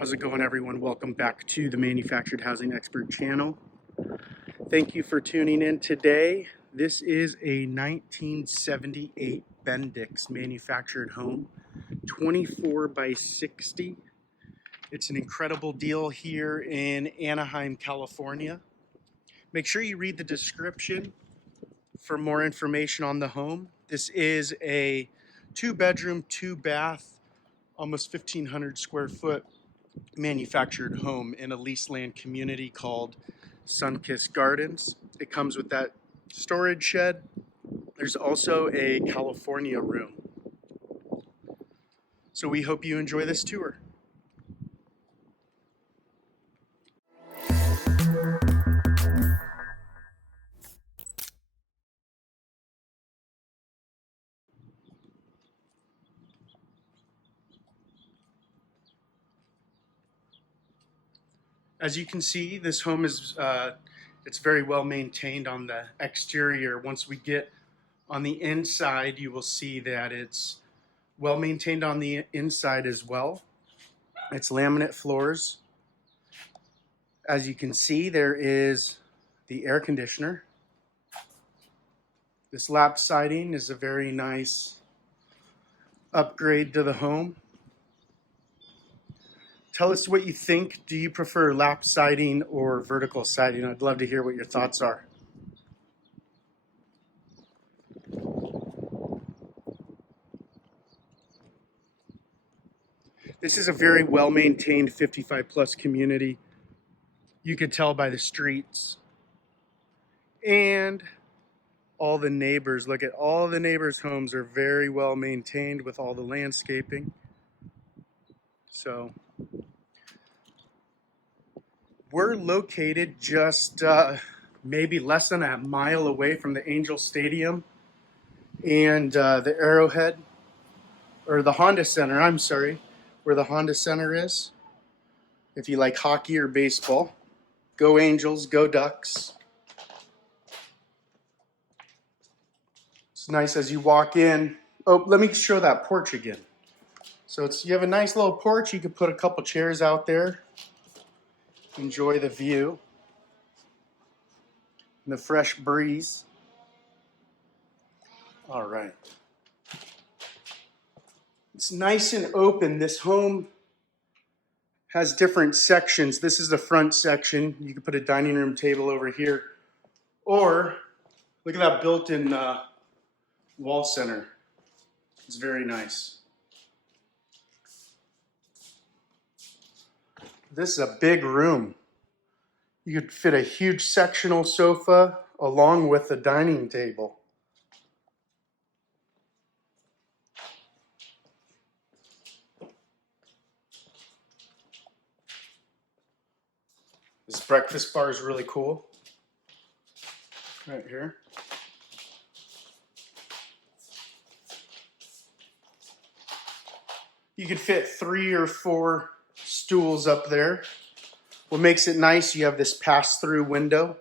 How's it going, everyone? Welcome back to the Manufactured Housing Expert channel. Thank you for tuning in today. This is a 1978 Bendix manufactured home, 24 by 60. It's an incredible deal here in Anaheim, California. Make sure you read the description for more information on the home. This is a 2-bedroom, 2-bath, almost 1,500 square foot manufactured home in a leased land community called Sunkist Gardens. It comes with that storage shed. There's also a California room. So we hope you enjoy this tour. As you can see, this home is it's very well maintained on the exterior. Once we get on the inside, you will see that it's well maintained on the inside as well. It's laminate floors. As you can see, there is the air conditioner. This lap siding is a very nice upgrade to the home. Tell us what you think. Do you prefer lap siding or vertical siding? I'd love to hear what your thoughts are. This is a very well-maintained 55-plus community. You could tell by the streets. And all the neighbors. Look at all the neighbors' homes are very well maintained with all the landscaping. So we're located just maybe less than a mile away from the Angel Stadium and the Arrowhead, or the Honda Center, I'm sorry, where the Honda Center is. If you like hockey or baseball, go Angels, go Ducks. It's nice as you walk in. Oh, let me show that porch again. So you have a nice little porch. You could put a couple chairs out there. Enjoy the view and the fresh breeze. All right. It's nice and open. This home has different sections. This is the front section. You could put a dining room table over here. Or look at that built-in wall center. It's very nice. This is a big room. You could fit a huge sectional sofa along with the dining table. This breakfast bar is really cool. Right here. You could fit 3 or 4 stools up there. What makes it nice, you have this pass-through window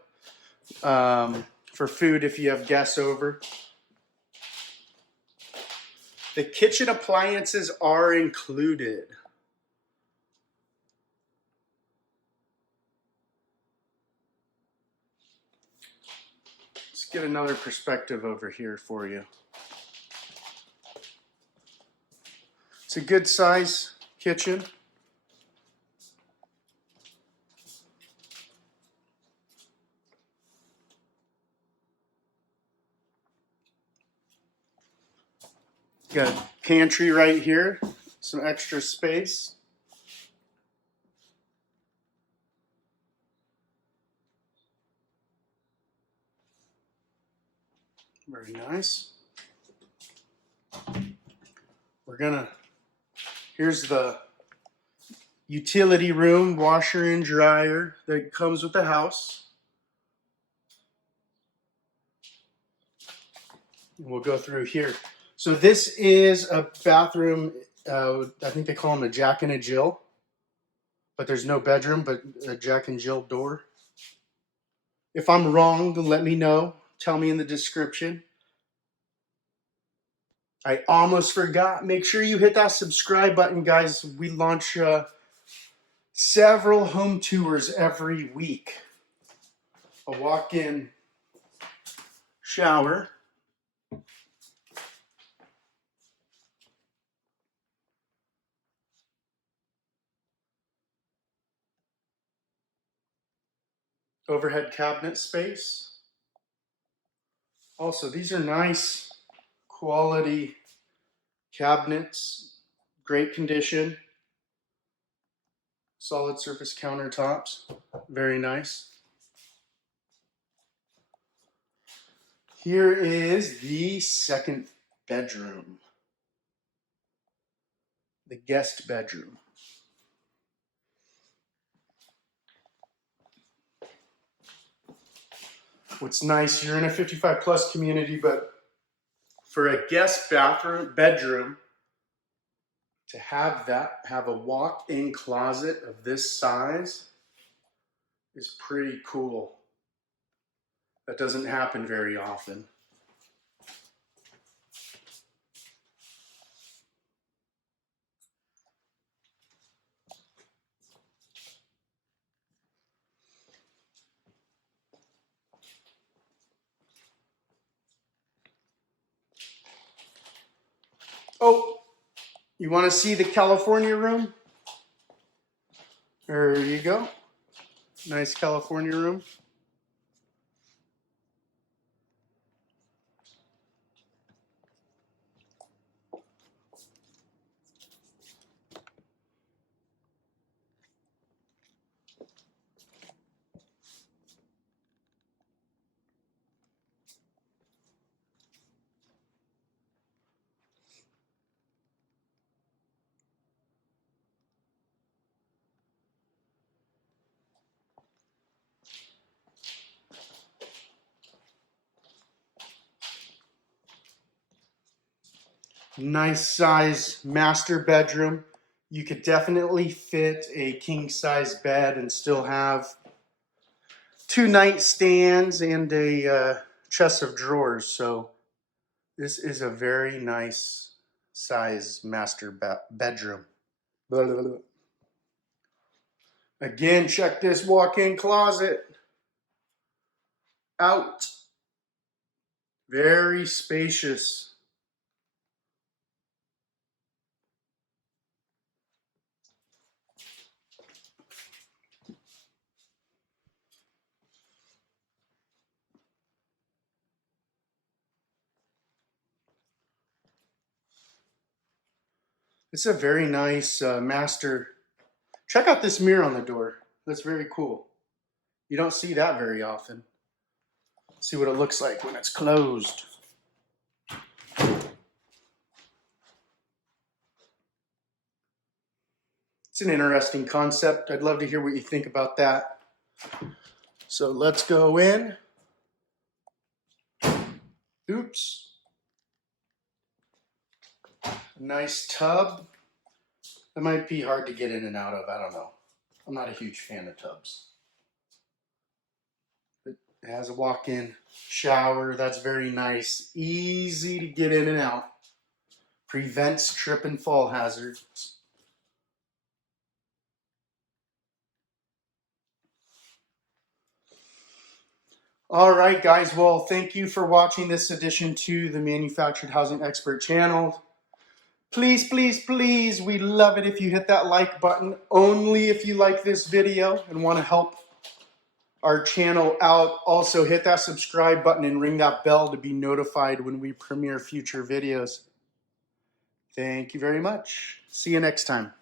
for food if you have guests over. The kitchen appliances are included. Let's get another perspective over here for you. It's a good size kitchen. Got a pantry right here, some extra space. Very nice. Here's the utility room, washer and dryer that comes with the house. We'll go through here. So this is a bathroom, I think they call them a Jack and a Jill, but there's no bedroom, but a Jack and Jill door. If I'm wrong, let me know. Tell me in the description. I almost forgot. Make sure you hit that subscribe button, guys. We launch several home tours every week. A walk-in shower. Overhead cabinet space. Also, these are nice quality cabinets, great condition. Solid surface countertops, very nice. Here is the second bedroom, the guest bedroom. What's nice, you're in a 55 plus community, but for a guest bedroom, to have a walk-in closet of this size is pretty cool. That doesn't happen very often. Oh, you want to see the California room? There you go. Nice California room. Nice size master bedroom. You could definitely fit a king size bed and still have 2 nightstands and a chest of drawers. So this is a very nice size master bedroom. Blah, blah, blah. Again, check this walk-in closet out. Very spacious. It's a very nice master. Check out this mirror on the door. That's very cool. You don't see that very often. See what it looks like when it's closed. It's an interesting concept. I'd love to hear what you think about that. So let's go in. Oops. Nice tub. That might be hard to get in and out of. I don't know. I'm not a huge fan of tubs. It has a walk-in shower. That's very nice. Easy to get in and out. Prevents trip and fall hazards. All right, guys. Well, thank you for watching this edition to the Manufactured Housing Expert channel. Please, please, please, we love it if you hit that like button. Only if you like this video and want to help our channel out. Also, hit that subscribe button and ring that bell to be notified when we premiere future videos. Thank you very much. See you next time.